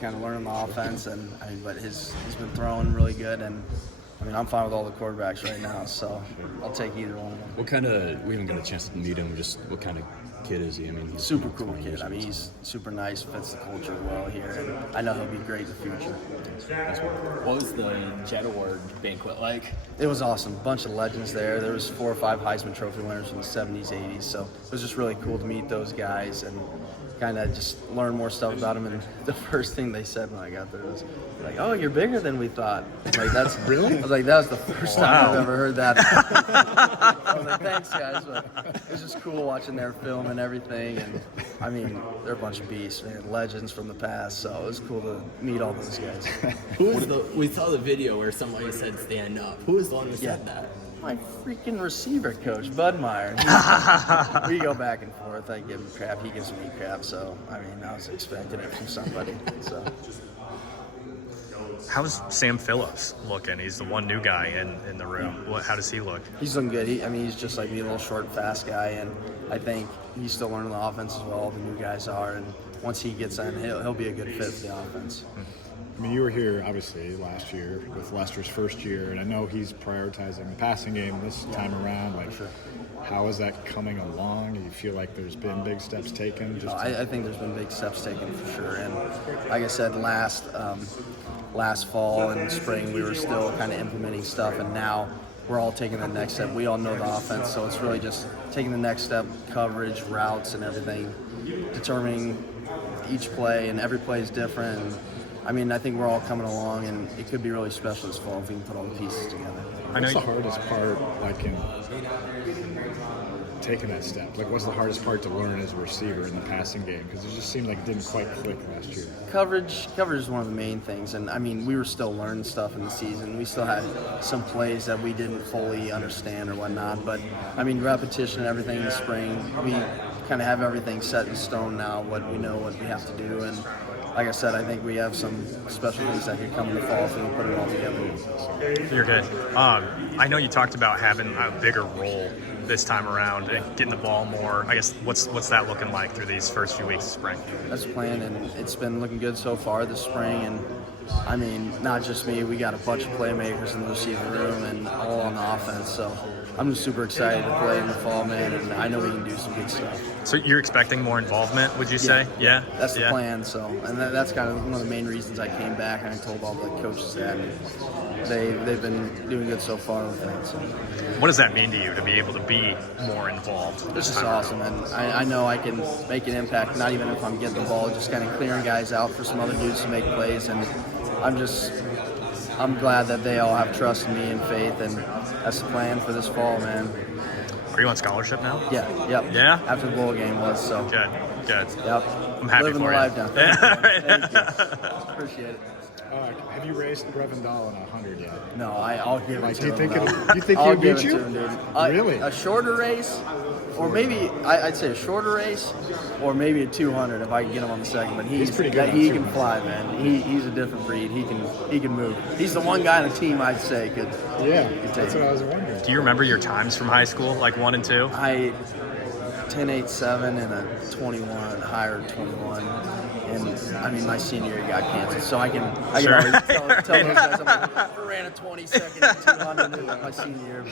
kind of learning the offense, and but he's been throwing really good, and I'm fine with all the quarterbacks right now, so I'll take either one of them. What kind of, we haven't got a chance to meet him, just what kind of kid is he? He's super cool kid. He's super nice, fits the culture well here, and I know he'll be great in the future. What was the Jet Award banquet like? It was awesome. A bunch of legends there. There was 4 or 5 Heisman Trophy winners from the 70s, 80s, so it was just really cool to meet those guys and kind of just learn more stuff about them. And the first thing they said when I got there was like, "Oh, you're bigger than we thought." Like, that's really? I was like, that was the first time I've ever heard that. I was like, thanks guys, but it was just cool watching their film and everything. And they're a bunch of beasts, man, legends from the past. So it was cool to meet all those guys. We saw the video where somebody said stand up. Who was the one who said that? My freaking receiver coach, Bud Meyer. We go back and forth. I give him crap. He gives me crap. So, I was expecting it from somebody. So. How's Sam Phillips looking? He's the one new guy in the room. How does he look? He's looking good. He's just like me, a little short, fast guy. And I think he's still learning the offense as well. The new guys are. And once he gets in, he'll be a good fit for the offense. You were here, obviously, last year with Lester's first year, and I know he's prioritizing the passing game this time around. Sure. How is that coming along? Do you feel like there's been big steps taken? I think there's been big steps taken for sure. And like I said, last fall and spring, we were still kind of implementing stuff, and now we're all taking the next step. We all know the offense, so it's really just taking the next step, coverage, routes, and everything, determining each play, and every play is different. And I think we're all coming along, and it could be really special this fall if we can put all the pieces together. What's the hardest part, in taking that step? What's the hardest part to learn as a receiver in the passing game? Because it just seemed like it didn't quite click last year. Coverage is one of the main things, and we were still learning stuff in the season. We still had some plays that we didn't fully understand or whatnot, but repetition and everything in the spring, we kind of have everything set in stone now, what we know, what we have to do, and like I said, I think we have some special things that could come in the fall if we put it all together. You're good. I know you talked about having a bigger role this time around and getting the ball more. I guess what's that looking like through these first few weeks of spring? That's the plan, and it's been looking good so far this spring. And not just me, we got a bunch of playmakers in the receiving room and all on the offense. So I'm just super excited to play in the fall, man, and I know we can do some good stuff. So you're expecting more involvement, would you say? Yeah. That's the plan. So, and that's kind of one of the main reasons I came back, and I told all the coaches that. They've been doing good so far with that. So. What does that mean to you to be able to be more involved? It's just awesome, and I know I can make an impact, not even if I'm getting the ball, just kind of clearing guys out for some other dudes to make plays, and I'm glad that they all have trust in me and faith, and that's the plan for this fall, man. Are you on scholarship now? Yeah, yep. Yeah? After the bowl game was, so. Good. Yep. I'm happy Living for the you. life down there. Thank you. Appreciate it. Have you raced Brevin Dahl in 100 yet? No, I'll give it to him. Do you think I'll he'll give beat it you? to him, dude. Really? A shorter race, or maybe I'd say a shorter race, or maybe a 200 if I can get him on the second. But he's pretty good. He can fly, man. He's a different breed. He can move. He's the one guy on the team I'd say could. Yeah, could that's what I was wondering. Do you remember your times from high school, like 1 and 2? 10.87 and a 21, higher 21. And my senior year got canceled, so I can always tell those guys I ran a 22nd at 200 in my senior year,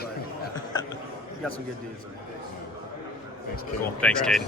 but we got some good dudes. Cool. Thanks, Kaden.